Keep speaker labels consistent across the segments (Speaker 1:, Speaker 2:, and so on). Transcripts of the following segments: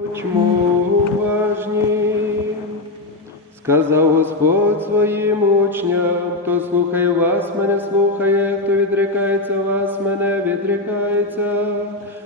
Speaker 1: Будьмо уважні, сказав Господь своїм учням, хто слухає вас, мене слухає, хто відрікається вас, мене відрікається,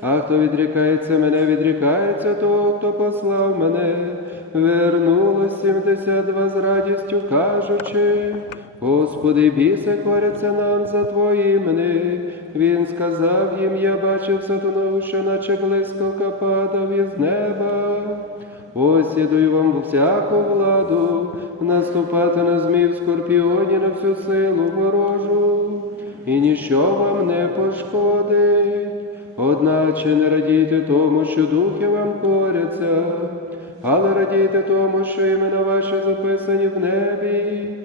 Speaker 1: а хто відрікається мене, відрікається того, хто послав мене. Вернулось сімдесят з радістю, кажучи, Господи, біси коряться нам за Твої імени. Він сказав їм, я бачив сатану, що наче блискавка падав із неба. Ось я даю вам всяку владу, наступати на змів скорпіоні на всю силу ворожу, і ніщо вам не пошкодить. Одначе не радійте тому, що духи вам коряться, але радійте тому, що імена ваші записані в небі.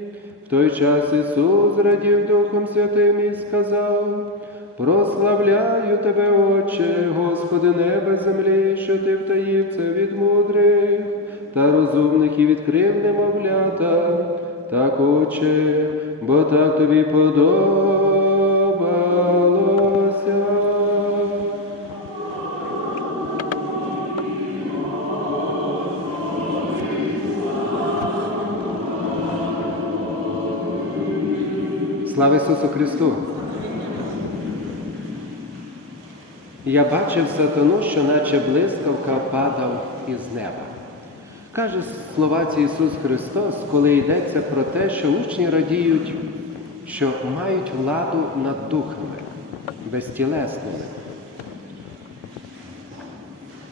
Speaker 1: Той час Ісус радів Духом Святим і сказав, прославляю тебе, Отче, Господи, неба землі, що ти втаїв від мудрих та розумних і відкрив немовлята, так, Отче, бо так тобі подобалося. Слава Ісусу Христу! Я бачив сатану, що наче блискавка падав із неба. Каже слова ці Ісус Христос, коли йдеться про те, що учні радіють, що мають владу над духами, безтілесними.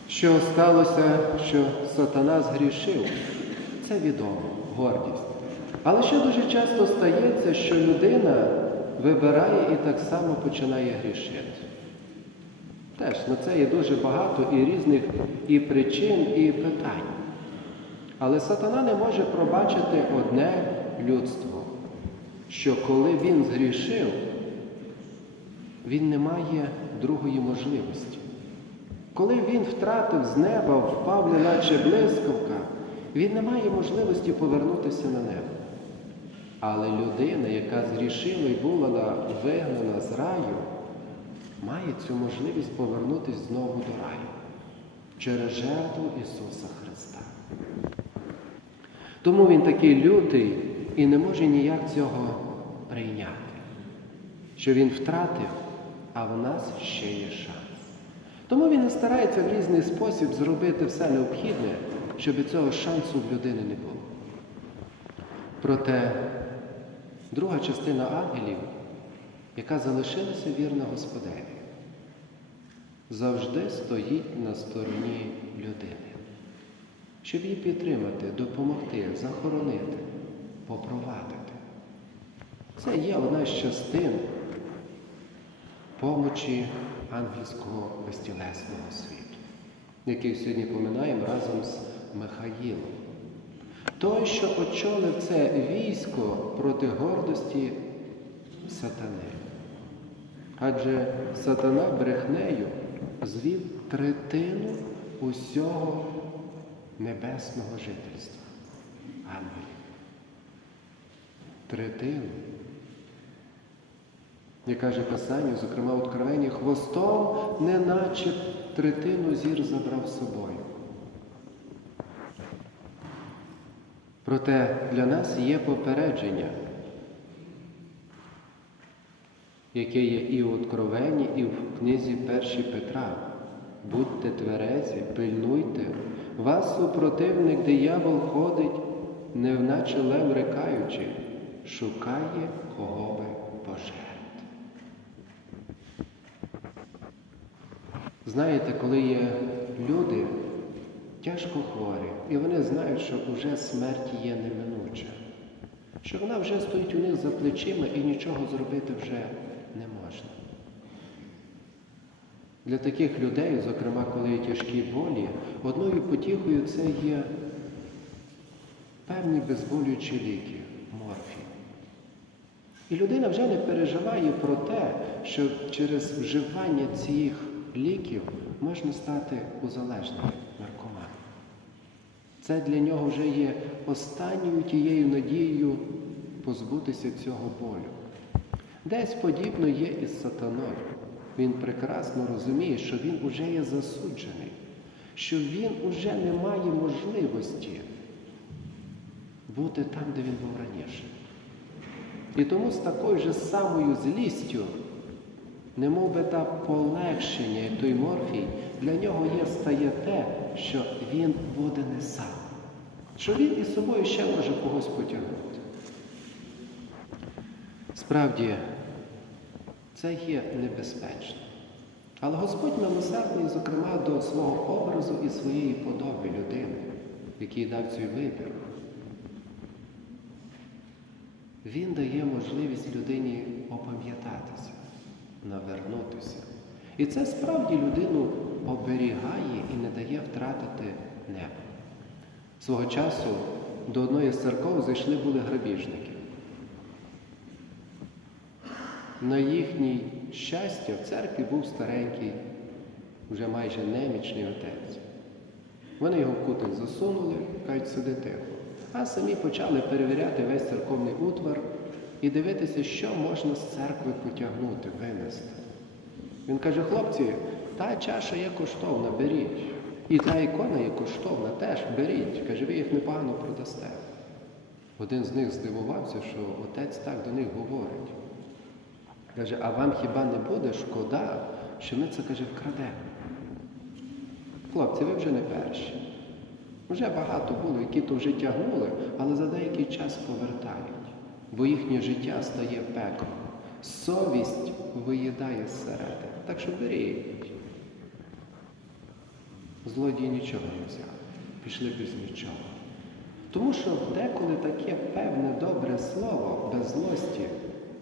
Speaker 1: Що сталося, що сатана згрішив, це відомо, гордість. Але ще дуже часто стається, що людина вибирає і так само починає грішити. Теж на це є дуже багато і різних і причин, і питань. Але сатана не може пробачити одне людство, що коли він згрішив, він не має другої можливості. Коли він втратив з неба, впав, неначе блискавка, він не має можливості повернутися на небо. Але людина, яка зрішила і була вигнана з раю, має цю можливість повернутися знову до раю через жертву Ісуса Христа. Тому Він такий лютий і не може ніяк цього прийняти, що Він втратив, а в нас ще є шанс. Тому він і старається в різний спосіб зробити все необхідне, щоб цього шансу в людини не було. Проте друга частина ангелів, яка залишилася вірна Господеві, завжди стоїть на стороні людини, щоб її підтримати, допомогти, захоронити, попровадити. Це є одна з частин помочі ангельського безтілесного світу, який сьогодні поминаємо разом з Михаїлом. Той, що очолив це військо проти гордості сатани. Адже сатана брехнею звів третину усього небесного жительства. Ангелів. Третину. Як каже Писання, зокрема, откровення, хвостом, неначе третину зір забрав собою. Проте для нас є попередження, яке є і в Откровенні, і в книзі 1 Петра. Будьте тверезі, пильнуйте, вас супротивник диявол ходить, не вначе лев рикаючи, шукає, кого би пожерти. Знаєте, коли є люди тяжко хворі, і вони знають, що вже смерть є неминуча, що вона вже стоїть у них за плечима і нічого зробити вже не можна. Для таких людей, зокрема, коли є тяжкі болі, одною потіхою це є певні безболючі ліки, морфій. І людина вже не переживає про те, що через вживання цих ліків можна стати наркоманом. Це для нього вже є останньою тією надією позбутися цього болю. Десь подібно є і з сатаною. Він прекрасно розуміє, що він уже є засуджений, що він уже не має можливості бути там, де він був раніше. І тому з такою же самою злістю, немов би та полегшення, той морфій, для нього є стає те, що він буде не сам, що він із собою ще може когось потягнути. Справді, це є небезпечно. Але Господь милосердний, зокрема, до свого образу і своєї подоби людини, який дав цей вибір. Він дає можливість людині опам'ятатися, навернутися. І це справді людину оберігає і не дає втратити небо. Свого часу до одної з церков зайшли були грабіжники. На їхнє щастя в церкві був старенький, вже майже немічний отець. Вони його в кутик засунули, кажуть, сиди тихо. А самі почали перевіряти весь церковний утвар і дивитися, що можна з церкви потягнути, винести. Він каже, хлопці, та чаша є коштовна, беріть. І та ікона є коштовна, теж беріть. Каже, ви їх непогано продасте. Один з них здивувався, що отець так до них говорить. Каже, а вам хіба не буде шкода, що ми це каже, вкрадемо? Хлопці, ви вже не перші. Вже багато було, які то вже тягнули, але за деякий час повертають, бо їхнє життя стає пеклом. Совість виїдає зсередини. Так що беріть. Злодії нічого не взяли, пішли без нічого. Тому що деколи таке певне добре слово без злості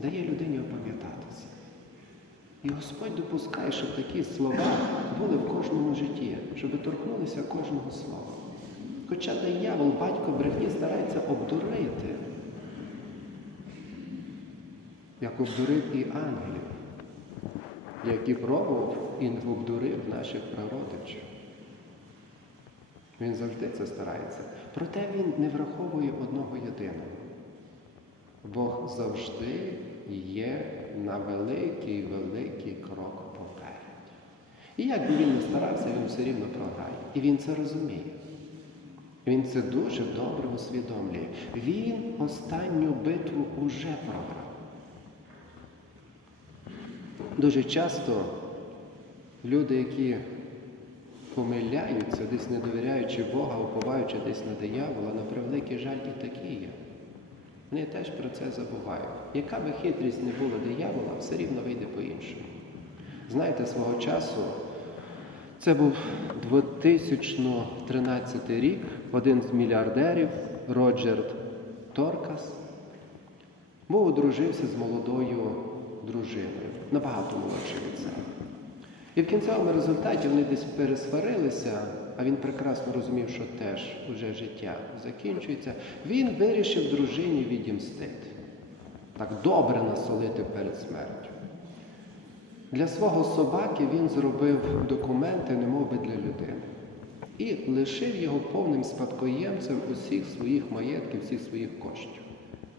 Speaker 1: дає людині опам'ятатися. І Господь допускає, щоб такі слова були в кожному житті, щоб торкнулися кожного слова. Хоча диявол, батько брехні старається обдурити, як обдурив і ангелів, як і пробував і обдурив наших прародичів. Він завжди це старається. Проте він не враховує одного єдиного. Бог завжди є на великий, великий крок поперед. І як би він не старався, він все рівно програє. І він це розуміє. Він це дуже добре усвідомлює. Він останню битву уже програв. Дуже часто люди, які помиляються, десь не довіряючи Бога, уповаючи десь на диявола, на превеликий жаль і такі є. Вони теж про це забувають. Яка би хитрість не була диявола, все рівно вийде по-іншому. Знаєте, свого часу, це був 2013 рік, один з мільярдерів, Роджер Торкас, був одружився з молодою набагато молодшою від себе. І в кінцевому результаті вони десь пересварилися, а він прекрасно розумів, що теж вже життя закінчується. Він вирішив дружині відімстити. Так добре насолити перед смертю. Для свого собаки він зробив документи, немов би для людини. І лишив його повним спадкоємцем усіх своїх маєтків, всіх своїх коштів.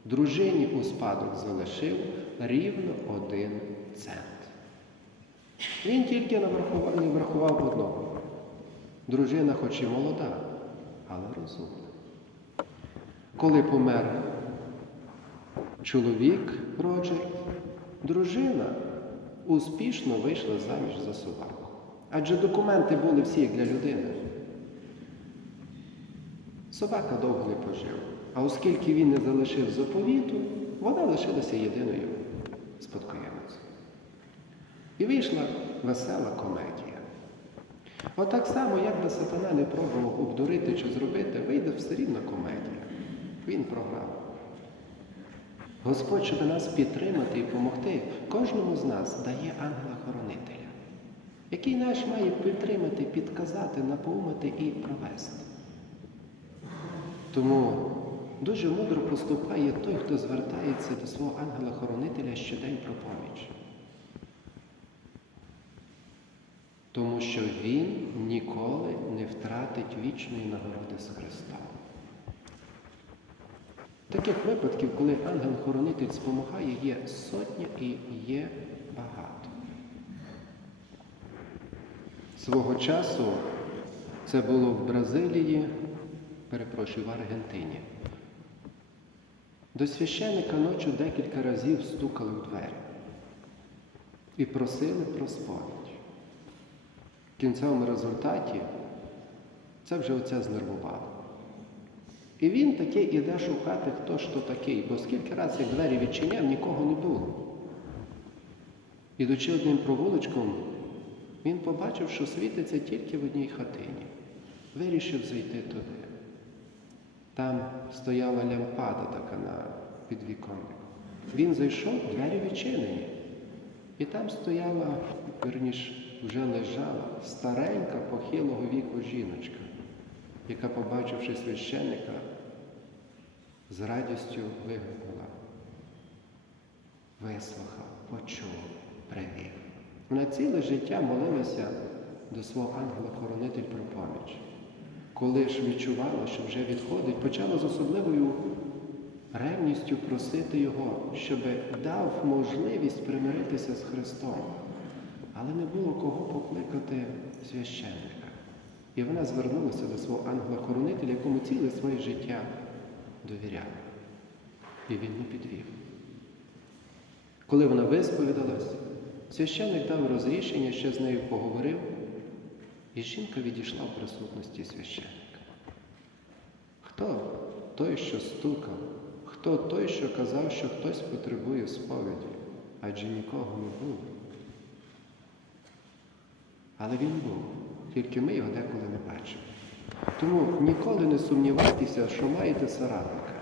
Speaker 1: Дружині у спадок залишив рівно один цент. Він тільки не врахував, не врахував одного. Дружина, хоч і молода, але розумна. Коли помер чоловік Роджер, дружина успішно вийшла заміж за собаку. Адже документи були всі для людини. Собака довго не пожив. А оскільки він не залишив заповіту, вона лишилася єдиною спадкоємицею. І вийшла весела комедія. Отак само, як би сатана не пробував обдурити чи зробити, вийде все рівно комедія. Він програв. Господь, щоб нас підтримати і допомогти, кожному з нас дає ангела-хоронителя, який наш має підтримати, підказати, напоумити і провести. Тому дуже мудро поступає той, хто звертається до свого ангела-хоронителя щодень про поміч. Тому що він ніколи не втратить вічної нагороди з Христом. Таких випадків, коли ангел-хоронитель спомагає, є сотня і є багато. Свого часу Це було в Бразилії, перепрошую, в Аргентині. До священика ночі декілька разів стукали в двері і просили про сповідь. Кінцевому результаті це вже оце знервувало. І він таки іде шукати, хто ж то такий, бо скільки разів як двері відчиняв, нікого не було. Ідучи одним провулочком, він побачив, що світиться тільки в одній хатині. Вирішив зайти туди. Там стояла лямпада така на підвіконнику. Він зайшов, двері відчинені. І там стояла, верніш, вже лежала старенька похилого віку жіночка, яка, побачивши священника, з радістю вигукнула. Вислухав, почув, привів. Вона ціле життя молилася до свого ангела-хоронитель про поміч. Коли ж відчувала, що вже відходить, почала з особливою ревністю просити його, щоб дав можливість примиритися з Христом. Але не було кого покликати священника. І вона звернулася до свого ангела-хоронителя, якому ціле своє життя довіряла. І він не підвів. Коли вона висповідалась, священник дав розрішення, що з нею поговорив, і жінка відійшла в присутності священника. Хто той, що стукав, хто той, що казав, що хтось потребує сповіді, адже нікого не було. Але він був, тільки ми його деколи не бачимо. Тому ніколи не сумнівайтеся, що маєте соратника,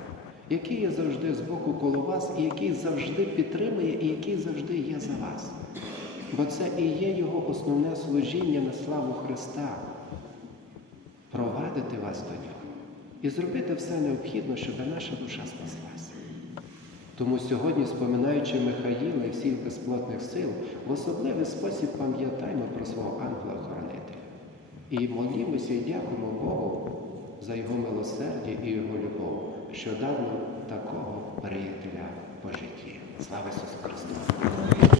Speaker 1: який є завжди з боку коло вас, і який завжди підтримує, і який завжди є за вас. Бо це і є його основне служіння на славу Христа провадити вас до нього і зробити все необхідне, щоб наша душа спаслася. Тому сьогодні, споминаючи Михаїла і всіх безплотних сил, в особливий спосіб пам'ятаємо про свого ангела-хоронителя. І молімося і дякуємо Богу за його милосердя і його любов, що дав нам такого приятеля по житті. Слава Ісусу Христу!